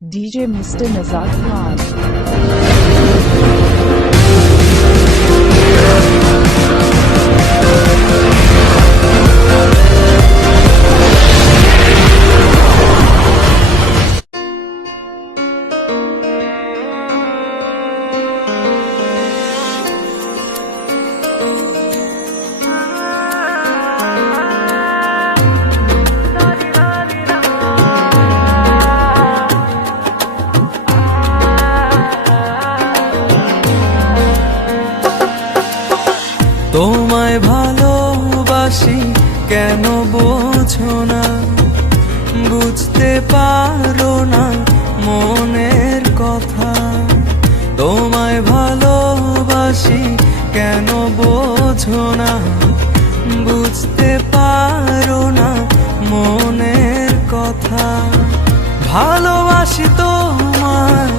DJ Mr. Nazat Khan. তোমায় ভালোবাসি কেন বোঝো না, বুঝতে পারো না মনের কথা। তোমায় ভালোবাসি কেন বোঝো না, বুঝতে পারো না মনের কথা। ভালোবাসি তোমায়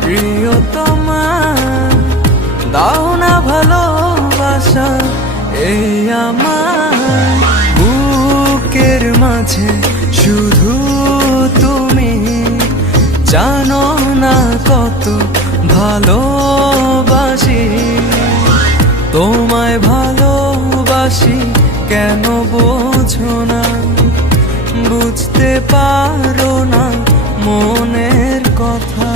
প্রিয়তমা, দাও না ভালোবাসা এই আমার বুকের মাঝে। শুধু তুমি জানো না কত ভালোবাসি। তোমায় ভালোবাসি কেন বোঝো না, বুঝতে পারো না মনের কথা।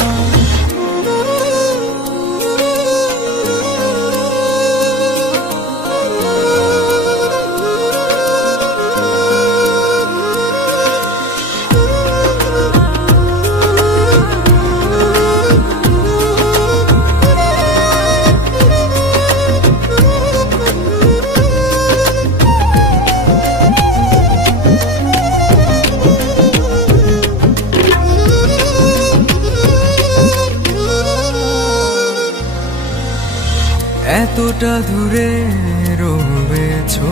এতটা দূরে রয়েছো,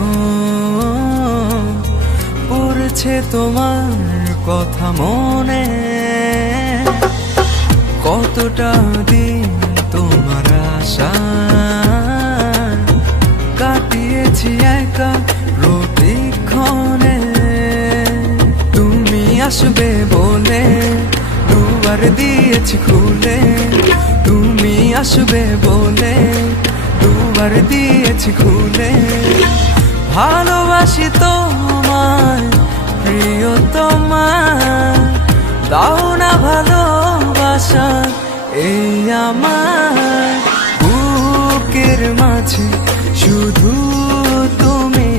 পড়ছে তোমার কথা মনে। কতটা দিন তোমার আশা কাটিয়েছি একা প্রতিক্ষণে। তুমি আসবে বলে দুবার দিয়েছি খুলে, তুমি আসবে বলে দুবার দিয়েছি খুলে। ভালোবাসি তোমায় প্রিয়তমা, দাও না ভালোবাসা এই আমার বুকের মাঝে। শুধু তুমি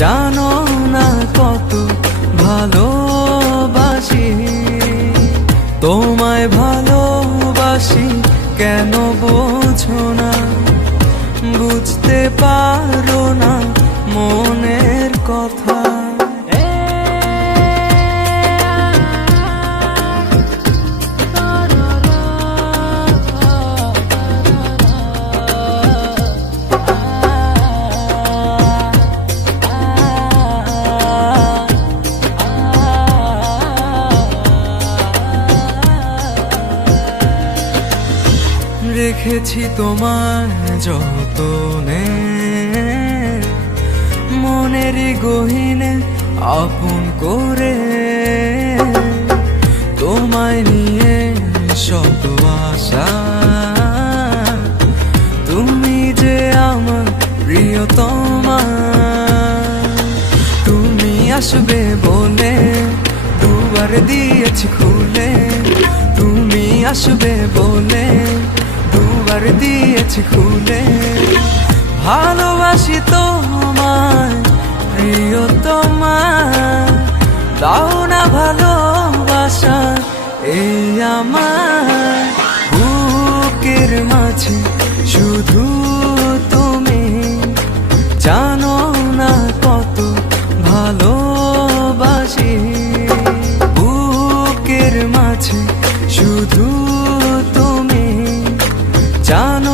জানো না কত ভালোবাসি। তোমায় ভালোবাসি কেন বোঝো না, বুঝতে পারো না মনের কথা। রেখেছি তোমার যতনে, মনের গহীনে আপন করে। তোমায় নিয়ে শত আশা, তুমি যে আমার প্রিয়তমা। তুমি আসবে বলে দুবার দিয়েছি খুলে, তুমি আসবে বলে দুবার দিয়েছি খুলে। ভালোবাসি তোমায় প্রিয়তমা, দাও না ভালোবাসা এই আমার বুকের মাঝে। শুধু তুমি জানো না কত ভালোবাসি। বুকের মাঝে শুধু তুমি জানো